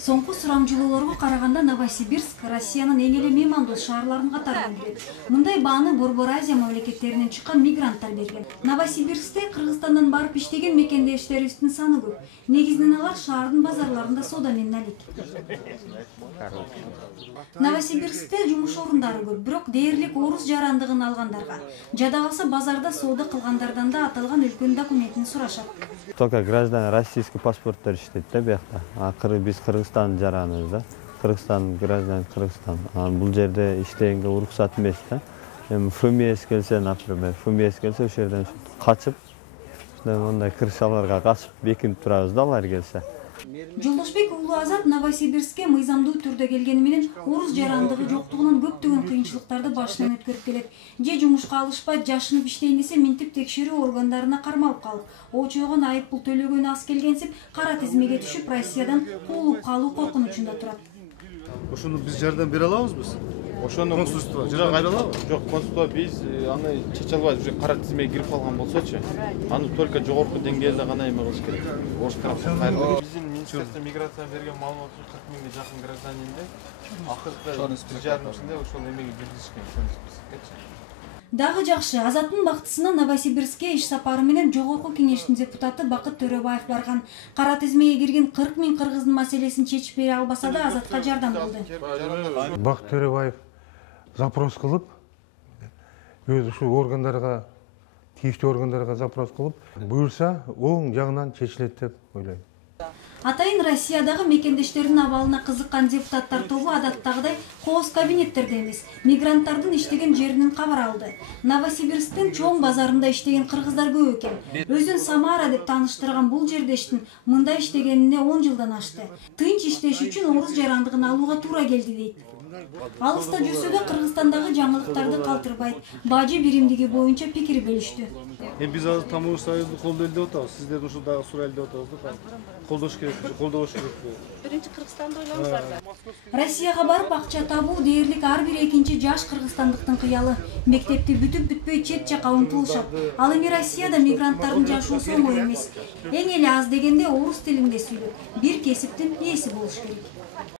Соңку сурамжылоолорго караганда Новосибирск Россиянын эң эле меймандос шаарларынын катарына кирет. Мындай бааны Борбор Азия мамлекеттеринен чыккан мигранттар берген. Новосибирскте Кыргызстандан барып иштеген мекендештерибиздин саны көп. Негизинен алар шаардын базарларында соода менен алек. Новосибирскте жумуш орундары көп, бирок дээрлик орус жарандыгын алгандарга, жада калса базарда соода кылгандардан да аталган өлкөнүн документин сурашат. Только граждан российский паспорттор иштейт да биякта. Биз Кыргызстан жараныбыз да. Кыргызстан граждан Кыргызстан. Бул жерде иштегенге уруксат эмес да. Эми ФМС келсе, например, ФМС келсе ошол жерден качып, мындай кыршаларга качып бекинип турабыз да алар келсе. Жолдошбек уулу Азат Новосибирскке мыйзамдуу түрдө келгени менен орус жарандыгы жоктугунан көптөгөн кыйынчылыктарды башынан өткөрүп келет. Же жумушка алышпайт, жашынып иштейин десе минтип текшерүү органдарына кармалып калып, очойгон айып пул төлөгөнү аз келгенсип, кара тизмеге түшүп, Россиядан куулуп калуу коркунучунда турат. Ошону биз жардам бере алабызбы? Ошону консульство жардам бере алабы? Жок, консульство биз аны чачалбайбыз, уже кара тизмеге кирип калган болсочу, аны только жогорку деңгээлде гана эме кылыш керек. Орус тараптан кайрылып. Биздин министерство миграция берген маалымат 40 миңге жакын гражданинде акыркы 1,5 жылда ошол эмеге киргизишкен. Дагы жакшы, Азаттын бактысына Новосибирскке иш сапары менен Жогорку кеңештин депутаты Бакыт Төрөбаев барган. Кара тизмеге кирген 40 миң кыргыздын маселесин чечип бере албаса да Азатка жардам кылды. Бакыт Төрөбаев запрос кылып, өз ушул органдарга, тийиштүү органдарга запрос кылып, буюрса, оң жагынан чечилет деп ойлойм. Атайын Россиядагы мекендештердин абалына кызыккан депутаттар тобу адаттагыдай кооз кабинеттерде эмес, мигранттардын иштеген жеринен кабар алды. Новосибирсктин чоң базарында иштеген кыргыздар көп экен. Өзүн Самара деп тааныштырган бул жердештин мында иштегенине 10 жылдан ашты. Тынч иштеш үчүн орус жарандыгын алууга туура келди дейт. Алыста жүрсө да Кыргызстандагы жаңылыктарды калтырбайт. Бажы биримдиги боюнча пикир бөлүштү. Биз азыр Тамуз союзду колдойт деп атабыз. Сиздердин ушул дагы сурайлы деп атабыз да. Колдош керек, колдош керек. Биринчи Кыргызстанды ойлоңуздар да. Россияга барып акча табуу дээрлик ар бир экинчи жаш кыргызстандыктын кыялы. Мектепти бүтүп бүтпөй чет жака умтулушат. Ал эми Россияда мигранттардын жашоосу оңой эмес. Эң эле аз дегенде орус тилинде сүйлөп, бир кесиптин ээси болуш керек.